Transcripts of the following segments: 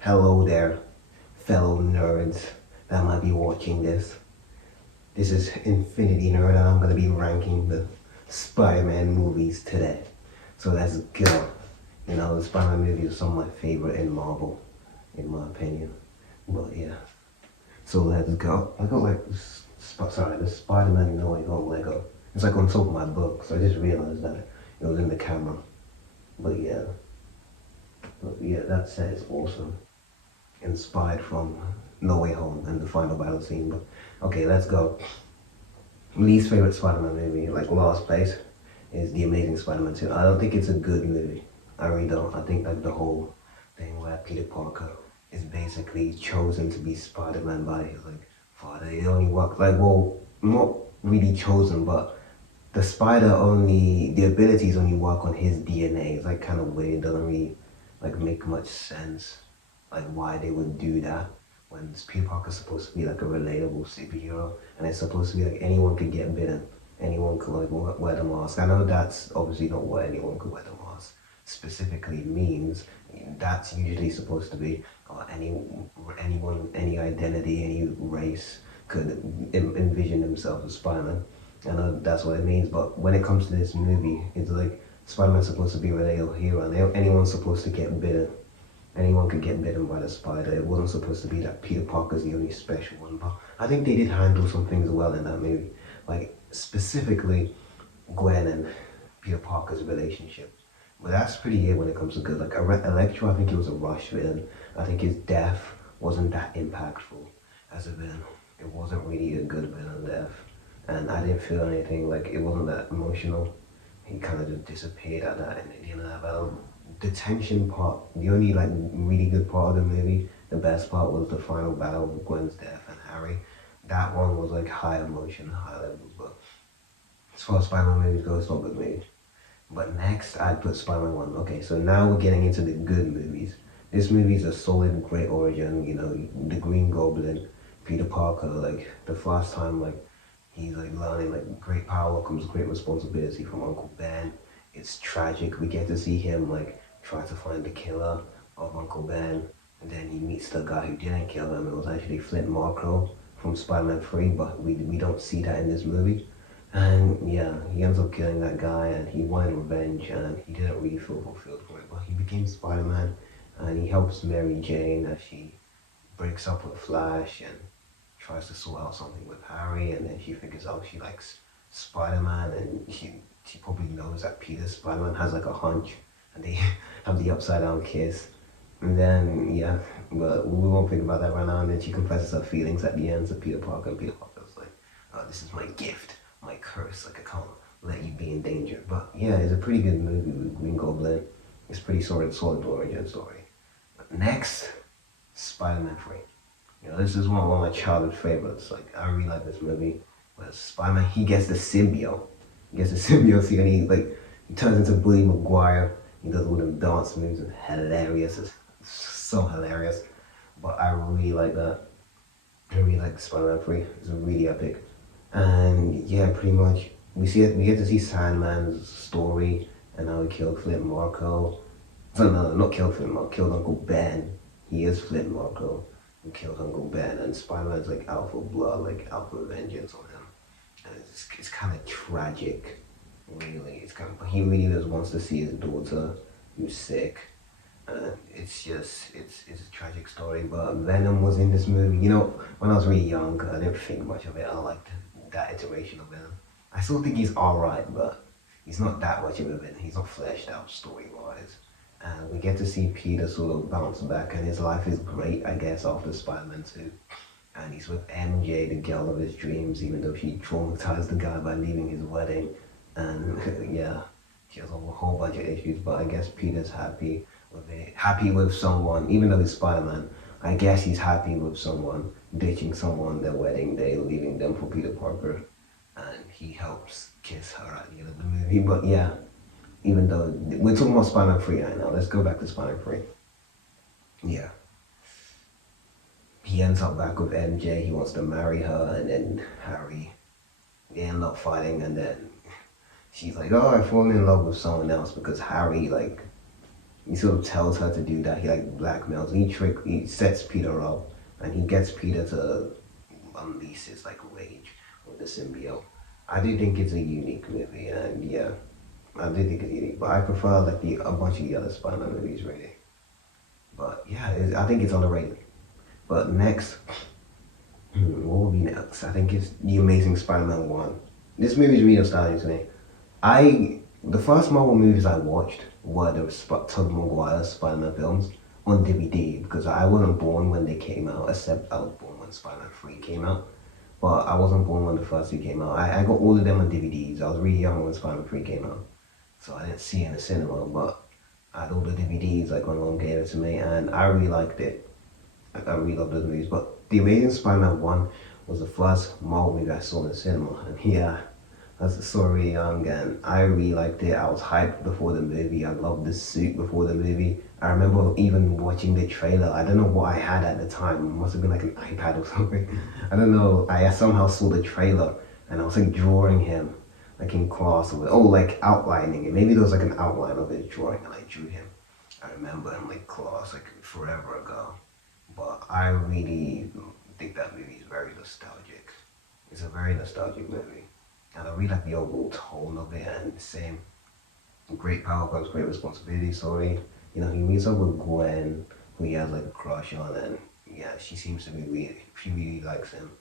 Hello there, fellow nerds that might be watching this. This is Infinity Nerd, and I'm gonna be ranking the Spider-Man movies today. So let's go. The Spider-Man movies are some of my favorite in Marvel, in my opinion. But yeah, so let's go. I got like, the Spider-Man No Way Home Lego. It's like on top of my book, so I just realized that it was in the camera. But yeah, that set is awesome. Inspired from No Way Home and the final battle scene. But okay, let's go. Least favorite Spider-Man movie, like last place, is The Amazing Spider-Man 2. I don't think it's a good movie. I really don't. I think like the whole thing where Peter Parker is basically chosen to be Spider-Man by his like father. It only works like, well, not really chosen, but the abilities only work on his DNA. It's like kind of weird. It doesn't really like make much sense, like why they would do that when Peter Parker's supposed to be like a relatable superhero, and it's supposed to be like anyone could get bitten, anyone could like wear the mask. I know that's obviously not what anyone could wear the mask specifically means. That's usually supposed to be anyone, any identity, any race could envision themselves as Spider-Man. I know that's what it means, but when it comes to this movie, it's like Spider-Man's supposed to be a relatable hero, and anyone's supposed to get bitten. Anyone could get bitten by the spider. It wasn't supposed to be that Peter Parker's the only special one, but I think they did handle some things well in that movie. Like, specifically, Gwen and Peter Parker's relationship. But that's pretty it when it comes to good. Like, Electro, I think he was a rush villain. I think his death wasn't that impactful as a villain. It wasn't really a good villain death. And I didn't feel anything, like, it wasn't that emotional. He kind of just disappeared at that in the end of that battle. The tension part, the only like really good part of the movie, the best part was the final battle with Gwen's death and Harry. That one was like high emotion, high levels. But as far as Spider-Man movies go, it's not a good movie. But next, I'd put Spider-Man 1. Okay, so now we're getting into the good movies. This movie is a solid, great origin. The Green Goblin, Peter Parker, like the first time, like he's like learning like great power comes great responsibility from Uncle Ben. It's tragic. We get to see him like try to find the killer of Uncle Ben, and then he meets the guy who didn't kill him. It was actually Flint Marko from Spider-Man 3, but we don't see that in this movie. And yeah, he ends up killing that guy, and he wanted revenge, and he didn't really feel fulfilled for it. But he became Spider-Man, and he helps Mary Jane as she breaks up with Flash and tries to sort out something with Harry, and then she figures out she likes Spider-Man, and she probably knows that Peter Spider-Man has like a hunch, and they have the upside down kiss. And then yeah, but we won't think about that right now. And then she confesses her feelings at the end to Peter Parker, and Peter Parker's like, "Oh, this is my gift, my curse. Like I can't let you be in danger." But yeah, it's a pretty good movie with Green Goblin. It's pretty solid origin story. But next, Spider-Man 3. This is one of my childhood favorites. Like, I really like this movie. But Spider-Man, he gets the symbiote. He gets the symbiote, and he turns into Bully Maguire. He does all them dance moves, and hilarious. It's so hilarious. But I really like that. I really like Spider-Man 3. It's really epic. And yeah, pretty much, we get to see Sandman's story, and how he killed Flint Marko. No, not killed Flint Marko, killed Uncle Ben. He is Flint Marko who killed Uncle Ben, and Spider-Man's like out for blood, like out for vengeance on him. And it's kind of tragic, really. But he really just wants to see his daughter who's sick. And it's a tragic story. But Venom was in this movie. When I was really young, I didn't think much of it. I liked that iteration of Venom. I still think he's alright, but he's not that much of a villain. He's not fleshed out story-wise. And we get to see Peter sort of bounce back, and his life is great, I guess, after Spider-Man 2. And he's with MJ, the girl of his dreams, even though she traumatized the guy by leaving his wedding. And yeah, she has a whole bunch of issues, but I guess Peter's happy with it. Happy with someone, even though he's Spider-Man, I guess he's happy with someone ditching someone their wedding day, leaving them for Peter Parker. And he helps kiss her at the end of the movie. But yeah, even though we're talking about Spider-Man 3 right now, let's go back to Spider-Man 3. Yeah, he ends up back with MJ. He wants to marry her, and then Harry, they end up fighting, and then she's like, "Oh, I've fallen in love with someone else," because Harry like he sort of tells her to do that. He like blackmails. He sets Peter up, and he gets Peter to unleash his like rage with the symbiote. I do think it's a unique movie, and yeah, I do think it's unique. But I prefer like a bunch of the other Spider-Man movies, really. But yeah, I think it's underrated. But next, what will be next? I think it's The Amazing Spider-Man 1. This movie is really nostalgic to me. The first Marvel movies I watched were the Tobey Maguire Spider-Man films on DVD because I wasn't born when they came out, except I was born when Spider-Man 3 came out. But I wasn't born when the first two came out. I got all of them on DVDs. I was really young when Spider-Man 3 came out. So I didn't see it in the cinema, but I had all the DVDs like when mom gave it to me, and I really liked it. I really loved those movies. But The Amazing Spider-Man 1 was the first Marvel movie I saw in the cinema. And yeah, I was so really young and I really liked it. I was hyped before the movie. I loved the suit before the movie. I remember even watching the trailer. I don't know what I had at the time. It must have been like an iPad or something. I don't know. I somehow saw the trailer and I was like drawing him like in class or like outlining it. Maybe there was like an outline of his drawing and I drew him. I remember in like class like forever ago. But I really think that movie is very nostalgic. It's a very nostalgic movie. And I really like the overall tone of it, and the same great power comes great responsibility story. You know, he meets up with Gwen, who he has like a crush on, and yeah, she really likes him.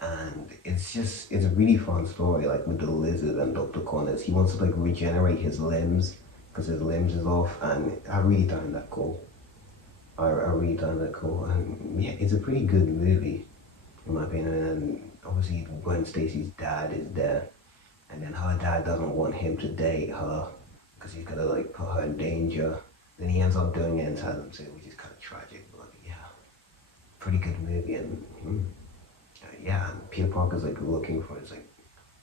And it's a really fun story, like with the lizard and Dr. Connors. He wants to like regenerate his limbs, because his limbs is off, and I really find that cool. I really find that cool, and yeah, it's a pretty good movie, in my opinion. And obviously Gwen Stacy's dad is there, and then her dad doesn't want him to date her because he's gonna like put her in danger. Then he ends up doing it inside them too, which is kind of tragic. But yeah, pretty good movie. And yeah, and Peter Parker's like looking for his like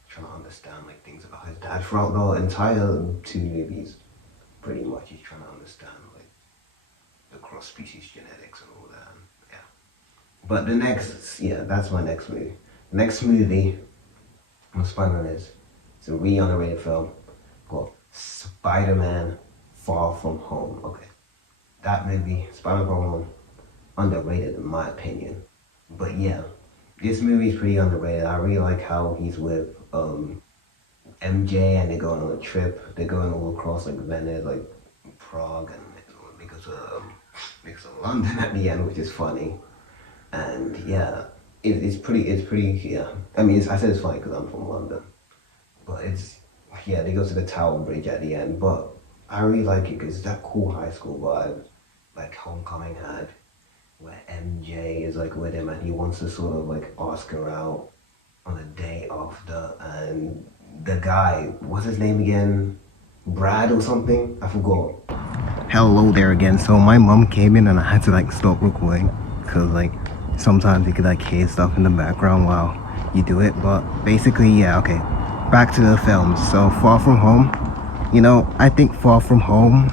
trying to understand like things about his dad throughout the entire two movies. Pretty much, he's trying to understand like the cross species genetics and all that. And, yeah, but that's my next movie. The next movie on Spider-Man it's a really underrated film called Spider-Man Far From Home. Okay, that movie, Spider-Man Far From Home, underrated in my opinion. But yeah, this movie is pretty underrated. I really like how he's with MJ and they're going on a trip. They're going all across like Venice, like Prague, and because of London at the end, which is funny. And yeah, it's pretty yeah. I mean, I said it's funny because I'm from London, but they go to the Tower Bridge at the end. But I really like it because it's that cool high school vibe, like Homecoming had, where MJ is like with him and he wants to sort of like ask her out on a day after, and the guy, what's his name again? Brad or something? I forgot. Hello there again. So my mom came in and I had to like stop recording because like sometimes you could like hear stuff in the background while you do it. But basically, yeah, okay. Back to the film. So Far From Home, you know, I think Far From Home,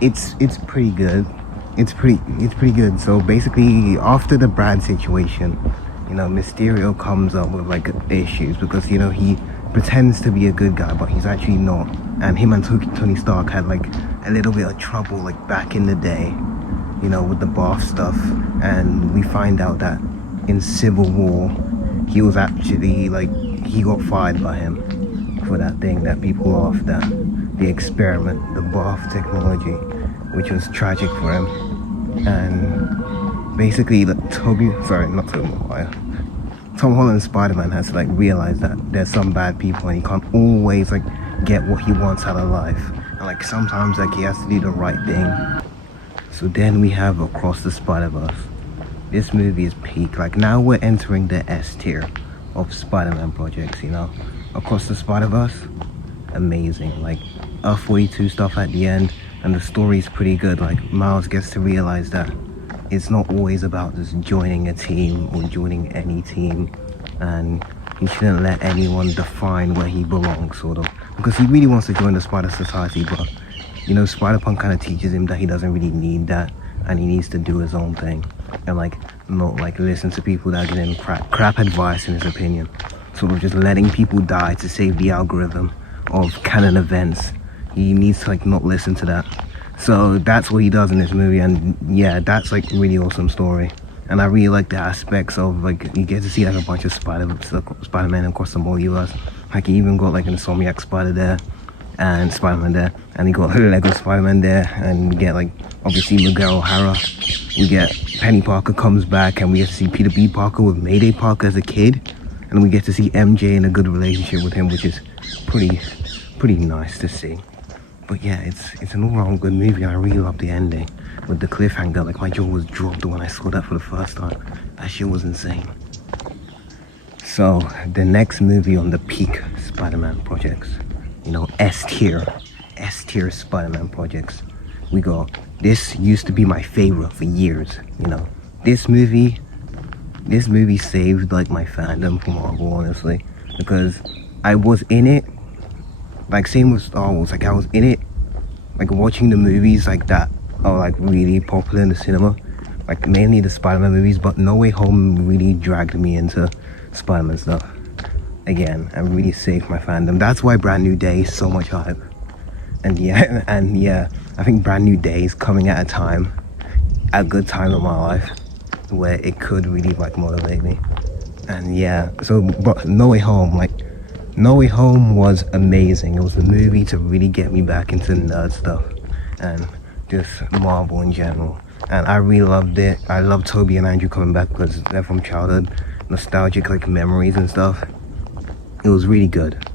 it's pretty good. It's pretty good. So basically, after the Brad situation, you know, Mysterio comes up with like issues because, you know, he pretends to be a good guy, but he's actually not. And him and Tony Stark had like a little bit of trouble like back in the day, you know, with the bath stuff. And we find out that in Civil War, he was actually like, he got fired by him for that thing that people laughed at, the experiment, the bath technology, which was tragic for him. And basically Tom Holland's Spider-Man has to like realize that there's some bad people and he can't always like get what he wants out of life, and like sometimes like he has to do the right thing. So then we have Across the Spider-Verse. This movie is peak. Like now we're entering the S tier of Spider-Man projects, you know. Across the Spider-Verse, amazing. Like R42 stuff at the end, and the story's pretty good. Like Miles gets to realize that it's not always about just joining a team or joining any team, and he shouldn't let anyone define where he belongs, sort of, because he really wants to join the Spider Society, but you know, Spider-Punk kind of teaches him that he doesn't really need that and he needs to do his own thing and like not like listen to people that are giving him crap advice in his opinion, sort of just letting people die to save the algorithm of canon events. He needs to like not listen to that So that's what he does in this movie, and yeah, that's like really awesome story. And I really like the aspects of like you get to see like a bunch of Spider-Man across the multiverse. Like you even got like an Insomniac Spider there, and Spider-Man there, and you got Lego Spider-Man there, and we get like obviously Miguel O'Hara. We get Penny Parker comes back, and we get to see Peter B. Parker with Mayday Parker as a kid, and we get to see MJ in a good relationship with him, which is pretty nice to see. But yeah, it's an all-round good movie, and I really love the ending with the cliffhanger. Like my jaw was dropped when I saw that for the first time. That shit was insane. So the next movie on the peak Spider-Man projects, you know, S tier Spider-Man projects. We got, this used to be my favorite for years, you know. This movie saved like my fandom for Marvel, honestly, because I was in it. Like same with Star Wars, like I was in it, like watching the movies like that are like really popular in the cinema, like mainly the Spider-Man movies, but No Way Home really dragged me into Spider-Man stuff again and really saved my fandom. That's why Brand New Day is so much hype. And yeah, I think Brand New Day is coming at a good time in my life where it could really like motivate me. And yeah, so but No Way Home, like No Way Home was amazing. It was the movie to really get me back into nerd stuff and just Marvel in general. And I really loved it. I love Toby and Andrew coming back because they're from childhood, nostalgic like memories and stuff. It was really good.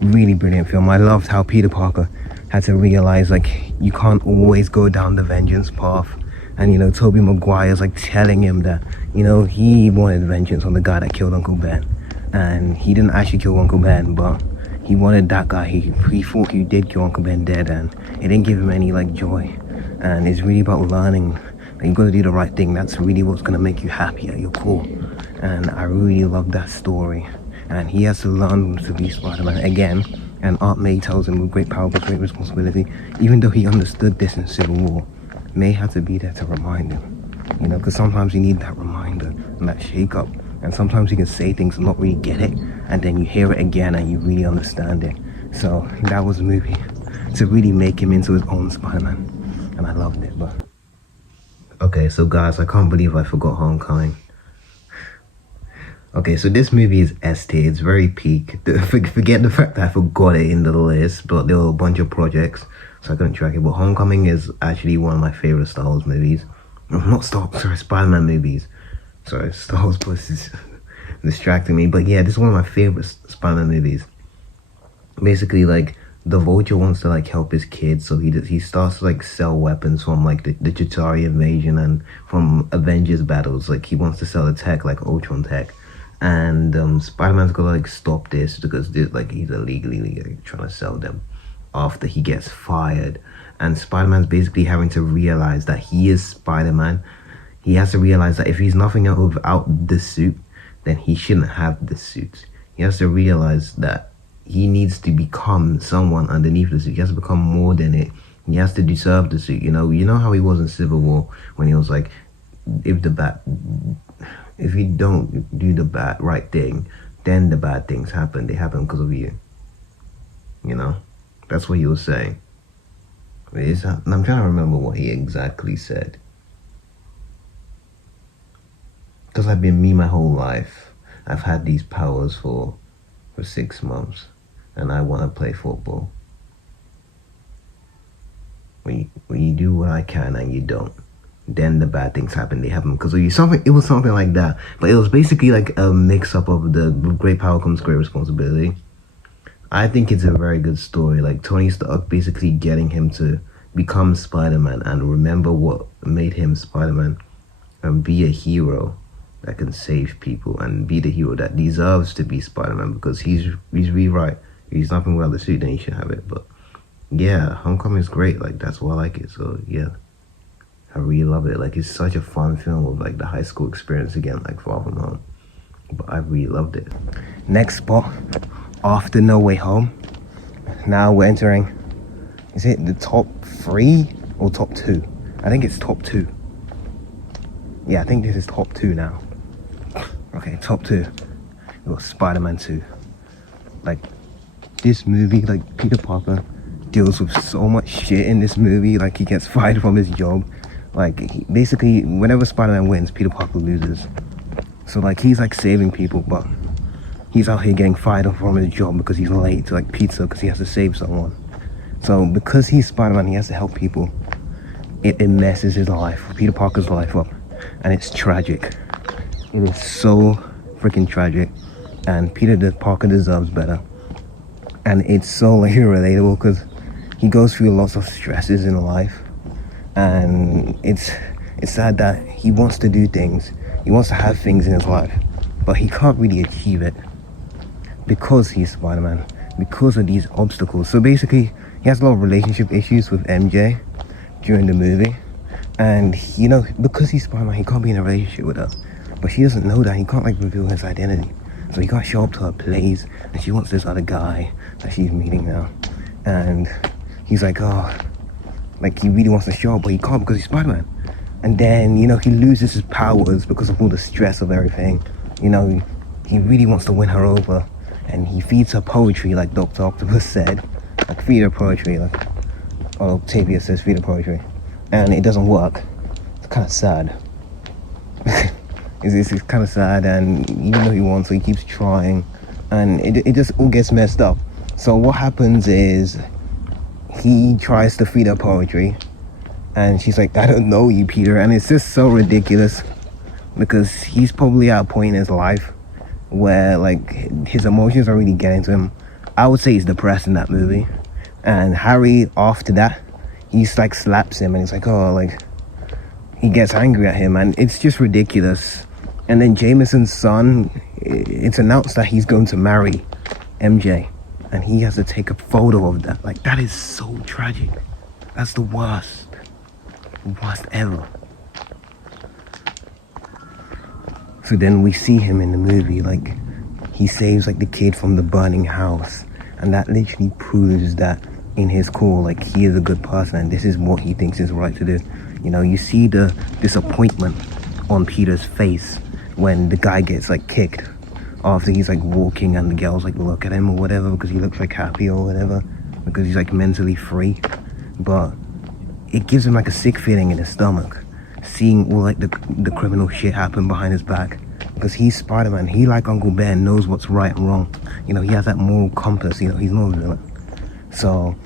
Really brilliant film. I loved how Peter Parker had to realize like you can't always go down the vengeance path. And you know, Tobey Maguire's like telling him that, you know, he wanted vengeance on the guy that killed Uncle Ben. And he didn't actually kill Uncle Ben, but he wanted that guy. He thought he did kill Uncle Ben dead, and it didn't give him any like joy. And it's really about learning that you gotta do the right thing. That's really what's gonna make you happy at your core. And I really love that story. And he has to learn to be Spider-Man again. And Aunt May tells him with great power comes great responsibility. Even though he understood this in Civil War, May had to be there to remind him. You know, because sometimes you need that reminder and that shake-up. And sometimes you can say things and not really get it, and then you hear it again and you really understand it. So that was a movie to really make him into his own Spider-Man, and I loved it. But okay, so guys, I can't believe I forgot Homecoming. Okay, so this movie is S tier. It's very peak. Forget the fact that I forgot it in the list, but there were a bunch of projects, so I couldn't track it. But Homecoming is actually one of my favorite Star Wars movies. Not Spider-Man movies. Sorry, Star Wars Plus is distracting me. But yeah, this is one of my favorite Spider-Man movies. Basically, like, the Vulture wants to, like, help his kids. So he starts to, like, sell weapons from, like, the Chitauri invasion and from Avengers battles. Like, he wants to sell the tech, like, Ultron tech. And Spider-Man's gonna, like, stop this because, like, he's illegally like, trying to sell them after he gets fired. And Spider-Man's basically having to realize that he is Spider-Man. He has to realize that if he's nothing else without the suit, then he shouldn't have the suit. He has to realize that he needs to become someone underneath the suit. He has to become more than it. He has to deserve the suit. You know how he was in Civil War when he was like, if you don't do the right thing, then the bad things happen. They happen because of you. You know, that's what he was saying. I'm trying to remember what he exactly said. Because I've been me my whole life. I've had these powers for 6 months, and I want to play football. When you do what I can and you don't, then the bad things happen. They happen because of you. It was something like that. But it was basically like a mix-up of the great power comes great responsibility. I think it's a very good story. Like Tony Stark basically getting him to become Spider-Man and remember what made him Spider-Man and be a hero that can save people and be the hero that deserves to be Spider-Man, because he's really right. If he's nothing without the suit, then he should have it. But yeah, Homecoming is great. Like, that's why I like it. So yeah, I really love it. Like, it's such a fun film with like the high school experience again, like Far From Home. But I really loved it. Next spot after No Way Home. Now we're entering, is it the top 3 or top 2? I think it's top 2. Yeah, I think this is top 2 now. Okay, top 2. We got Spider-Man 2. Like, this movie, like, Peter Parker deals with so much shit in this movie. Like, he gets fired from his job. Like, basically, whenever Spider-Man wins, Peter Parker loses. So, like, he's, like, saving people, but he's out here getting fired from his job because he's late to, like, pizza because he has to save someone. So, because he's Spider-Man, he has to help people. It messes his life, Peter Parker's life up. And it's tragic. It is so freaking tragic. And Peter Parker deserves better. And it's so, like, relatable because he goes through lots of stresses in life. And it's sad that he wants to do things. He wants to have things in his life. But he can't really achieve it. Because he's Spider-Man. Because of these obstacles. So basically, he has a lot of relationship issues with MJ during the movie. And, you know, because he's Spider-Man, he can't be in a relationship with her. But she doesn't know that. He can't, like, reveal his identity. So he can't show up to her plays. And she wants this other guy that she's meeting now. And he's like, oh, like, he really wants to show up, but he can't because he's Spider-Man. And then, you know, he loses his powers because of all the stress of everything. You know, he really wants to win her over. And he feeds her poetry, like Dr. Octopus said. Like, feed her poetry, like, or Octavia says, feed her poetry. And it doesn't work. It's kind of sad. it's kind of sad, and even though he wants, so he keeps trying, and it just all gets messed up. So what happens is he tries to feed her poetry, and she's like, I don't know you, Peter. And it's just so ridiculous because he's probably at a point in his life where, like, his emotions are really getting to him. I would say he's depressed in that movie. And Harry, after that, he's like slaps him and he's like, oh, like, he gets angry at him, and it's just ridiculous. And then Jameson's son, it's announced that he's going to marry MJ, and he has to take a photo of that. Like, that is so tragic. That's the worst ever. So then we see him in the movie, like, he saves, like, the kid from the burning house, and that literally proves that in his core, like, he is a good person and this is what he thinks is right to do. You know, you see the disappointment on Peter's face when the guy gets, like, kicked after he's, like, walking and the girls, like, look at him or whatever because he looks, like, happy or whatever because he's, like, mentally free. But it gives him, like, a sick feeling in his stomach seeing all, like, the criminal shit happen behind his back, because he's Spider-Man. He, like Uncle Ben, knows what's right and wrong. You know, he has that moral compass. You know, he's not a villain. So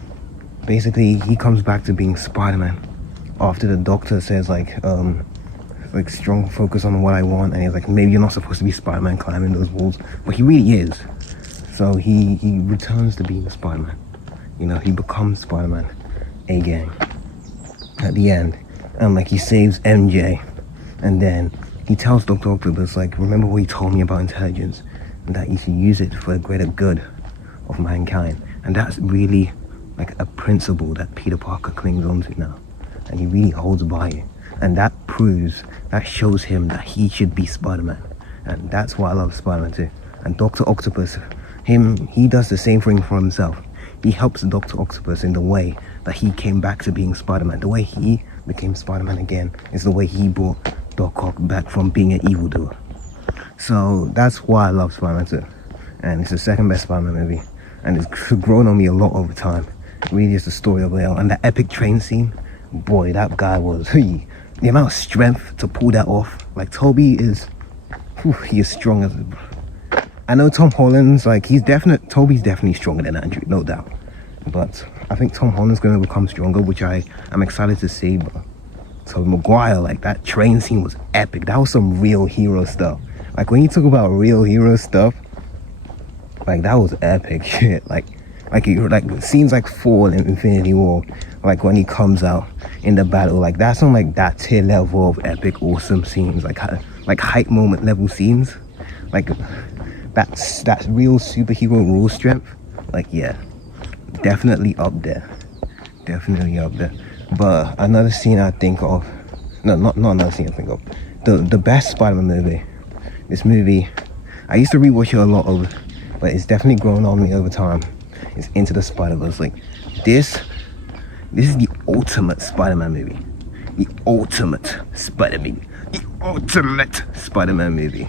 basically, he comes back to being Spider-Man after the doctor says, like strong focus on what I want, and he's like, maybe you're not supposed to be Spider-Man climbing those walls, but he really is. So he returns to being Spider-Man. You know, he becomes Spider-Man again at the end, and, like, he saves MJ, and then he tells Dr. Octopus, like, remember what you told me about intelligence, and that you should use it for the greater good of mankind. And that's really, like, a principle that Peter Parker clings on to now, and he really holds by it. And that shows him that he should be Spider-Man. And that's why I love Spider-Man too. And Dr. Octopus, he does the same thing for himself. He helps Dr. Octopus in the way that he came back to being Spider-Man. The way he became Spider-Man again is the way he brought Doc Ock back from being an evildoer. So that's why I love Spider-Man 2. And it's the second best Spider-Man movie. And it's grown on me a lot over time. It really is the story of it all. And that epic train scene, boy, that guy was, the amount of strength to pull that off. Like, Toby is, he is strong as a... I know Tom Holland's, like, Toby's definitely stronger than Andrew, no doubt. But I think Tom Holland's going to become stronger, which I'm excited to see. But Tobey Maguire, like, that train scene was epic. That was some real hero stuff. Like, when you talk about real hero stuff, like, that was epic shit. Like scenes like Thor in Infinity War, like when he comes out in the battle, like, that's on, like, that tier level of epic, awesome scenes, like hype moment level scenes. Like, that's real superhero raw strength. Like, yeah, definitely up there. But another scene I think of, no, not another scene I think of, the best Spider-Man movie. This movie, I used to rewatch it a lot over, but it's definitely grown on me over time. It's Into the Spider-Verse. Like, this is the ultimate Spider-Man movie. The ultimate Spider-Man movie.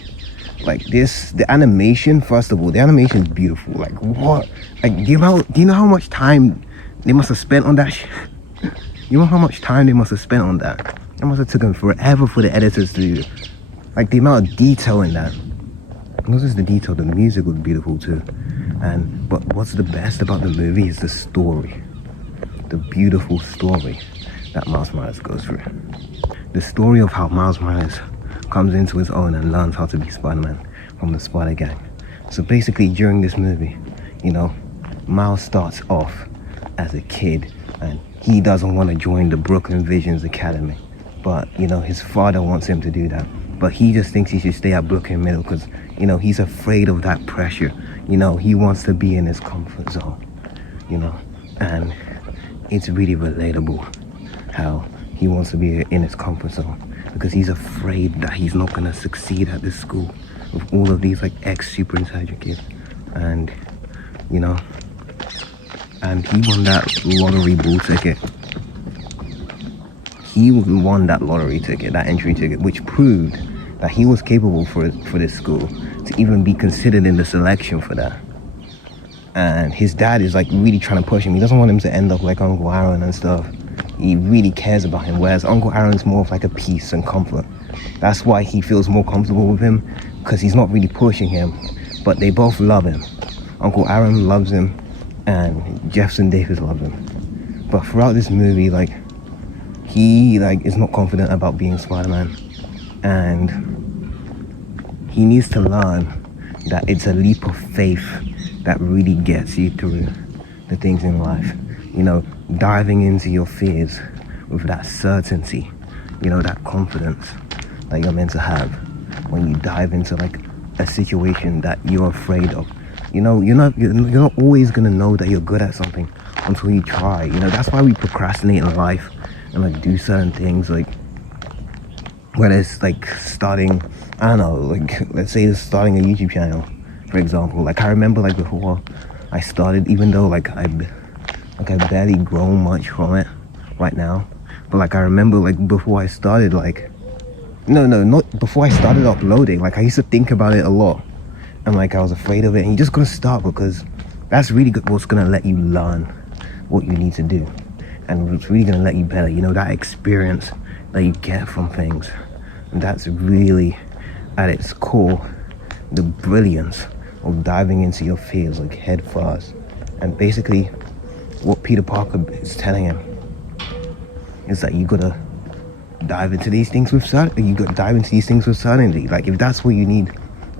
Like, the animation, first of all, the animation is beautiful. Like, what? Like, do you know how much time they must have spent on that you know how much time they must have spent on that? It must have taken forever for the editors to do. Like the amount of detail in that. Not just the detail, the music was beautiful too. But what's the best about the movie is the story. The beautiful story that Miles Morales goes through. The story of how Miles Morales comes into his own and learns how to be Spider-Man from the Spider Gang. So basically during this movie, you know, Miles starts off as a kid and he doesn't want to join the Brooklyn Visions Academy. But, you know, his father wants him to do that. But he just thinks he should stay at Brooklyn Middle because, you know, he's afraid of that pressure. You know, he wants to be in his comfort zone, you know. And it's really relatable how he wants to be in his comfort zone because he's afraid that he's not going to succeed at this school with all of these, like, ex-super intelligent kids. And, you know, and he won that lottery bull ticket. He won that lottery ticket, that entry ticket, which proved that he was capable for this school to even be considered in the selection for that. And his dad is like really trying to push him. He doesn't want him to end up like Uncle Aaron and stuff. He really cares about him, whereas Uncle Aaron's more of like a peace and comfort. That's why he feels more comfortable with him, because he's not really pushing him, but they both love him. Uncle Aaron loves him and Jefferson Davis loves him. But throughout this movie, like, he like is not confident about being Spider-Man, and he needs to learn that it's a leap of faith that really gets you through the things in life. You know, diving into your fears with that certainty, you know, that confidence that you're meant to have when you dive into like a situation that you're afraid of. You know, you're not always gonna know that you're good at something until you try. You know, that's why we procrastinate in life and like do certain things, like whether it's like starting, I don't know, like let's say it's starting a YouTube channel, for example. Like I remember like before I started, even though like I've barely grown much from it right now, but like I remember like before I started, like not before I started uploading, like I used to think about it a lot and like I was afraid of it. And you just gotta start, because that's really good, what's gonna let you learn what you need to do, and it's really gonna let you better, you know, that experience that you get from things. And that's really at its core the brilliance of diving into your fears like head first. And basically what Peter Parker is telling him is that you gotta dive into these things with certainty. Like if that's what you need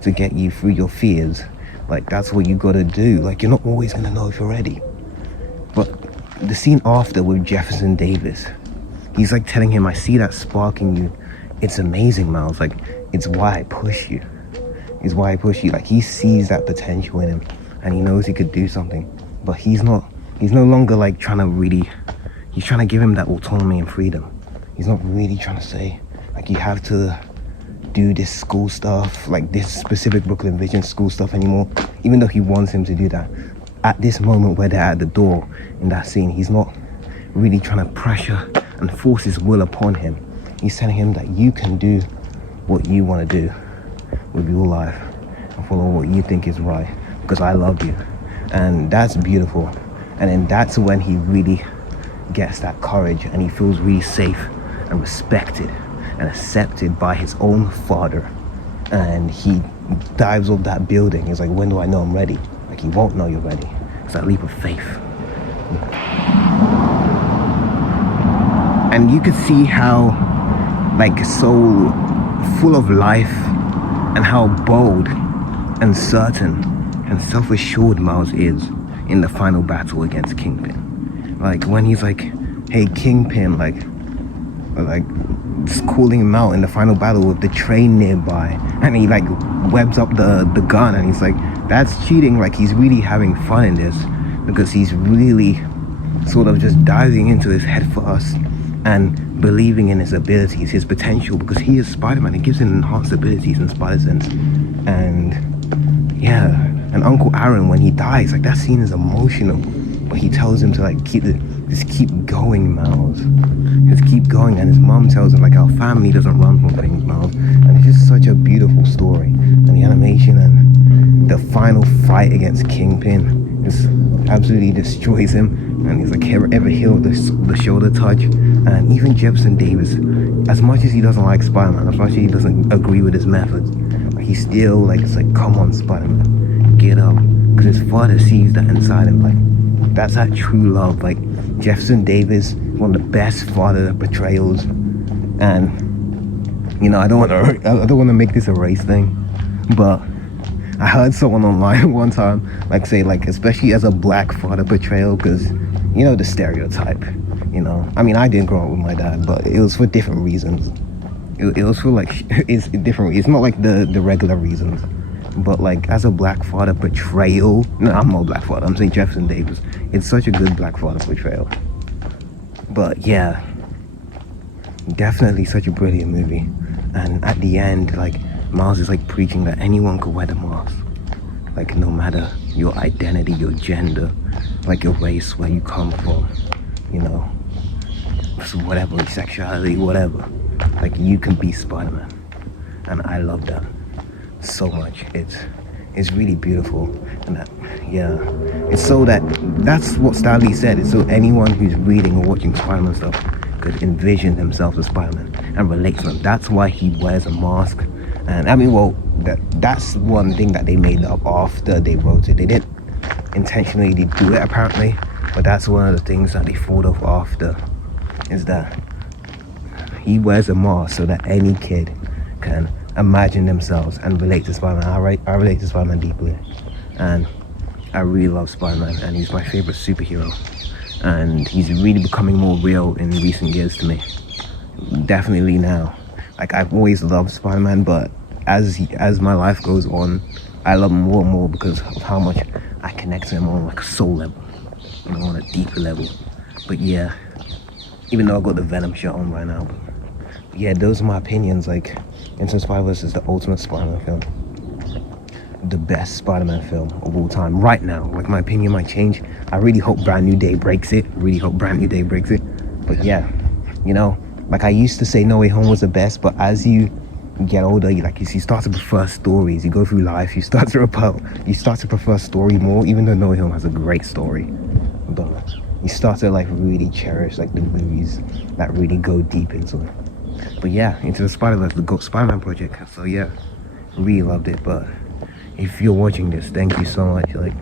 to get you through your fears, like that's what you gotta do. Like you're not always gonna know if you're ready. But the scene after with Jefferson Davis, he's like telling him, I see that spark in you. It's amazing, Miles. Like it's why I push you. Like he sees that potential in him and he knows he could do something. But he's no longer like trying to give him that autonomy and freedom. He's not really trying to say like you have to do this school stuff, like this specific Brooklyn Vision school stuff anymore, even though he wants him to do that. At this moment where they're at the door in that scene, he's not really trying to pressure and force his will upon him. He's telling him that you can do what you want to do with your life and follow what you think is right, because I love you. And that's beautiful. And then that's when he really gets that courage and he feels really safe and respected and accepted by his own father. And he dives off that building. He's like, when do I know I'm ready? Like, he won't know you're ready. It's that leap of faith. And you could see how, like, so full of life and how bold and certain and self-assured Miles is in the final battle against Kingpin. Like, when he's like, hey, Kingpin, like just calling him out in the final battle with the train nearby, and he like webs up the gun, and he's like, that's cheating. Like, he's really having fun in this because he's really sort of just diving into his head first and believing in his abilities, his potential, because he is Spider-Man. It gives him enhanced abilities in Spider-Sense. And yeah, and Uncle Aaron, when he dies, like that scene is emotional, but he tells him to like keep going, Miles. Just keep going. And his mom tells him like our family doesn't run from things, Miles. And it's just such a beautiful story. And the animation and the final fight against Kingpin just absolutely destroys him, and he's like ever healed the shoulder touch. And even Jefferson Davis, as much as he doesn't like Spider-Man, as much as he doesn't agree with his methods, he still like, it's like, come on Spider-Man, get up, because his father sees that inside him. Like, that's that true love. Like, Jefferson Davis, one of the best father portrayals. And you know, I don't want to make this a race thing, but I heard someone online one time like say, like, especially as a black father portrayal, because you know the stereotype, you know, I mean, I didn't grow up with my dad, but it was for different reasons. It was for like it's different. It's not like the regular reasons, but like as a black father portrayal. No, I'm not a black father, I'm saying Jefferson Davis, it's such a good black father portrayal. But yeah, definitely such a brilliant movie. And at the end, like, Miles is like preaching that anyone could wear the mask, like, no matter your identity, your gender, like your race, where you come from, you know, whatever, sexuality, whatever, like, you can be Spider-Man. And I love that so much. It's really beautiful. And that, yeah, it's so that's what Stan Lee said. It's so anyone who's reading or watching Spider-Man stuff could envision themselves as Spider-Man and relate to them. That's why he wears a mask. And I mean, well, that's one thing that they made up after they wrote it. They didn't intentionally do it apparently, but that's one of the things that they thought of after, is that he wears a mask so that any kid can imagine themselves and relate to Spider-Man. I relate to Spider-Man deeply, and I really love Spider-Man, and he's my favorite superhero. And he's really becoming more real in recent years to me. Definitely now. Like, I've always loved Spider-Man, but as my life goes on, I love him more and more because of how much I connect to him on like a soul level, you know, on a deeper level. But yeah, even though I've got the Venom shirt on right now, but yeah, those are my opinions. Like, Into the Spider-Verse is the ultimate Spider-Man film, the best Spider-Man film of all time right now. Like, my opinion might change. I really hope Brand New Day breaks it. But yeah, you know, like, I used to say No Way Home was the best, but as you get older, you start to prefer stories. You go through life, you start to prefer story more, even though No Way Home has a great story. But you start to like really cherish like the movies that really go deep into it. But yeah, Into the Spider-Verse, the Spider-Man project. So yeah, really loved it. But if you're watching this, thank you so much, like,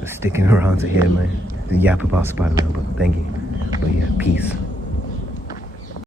for sticking around to hear my yap about Spider-Man. But thank you. But yeah, peace.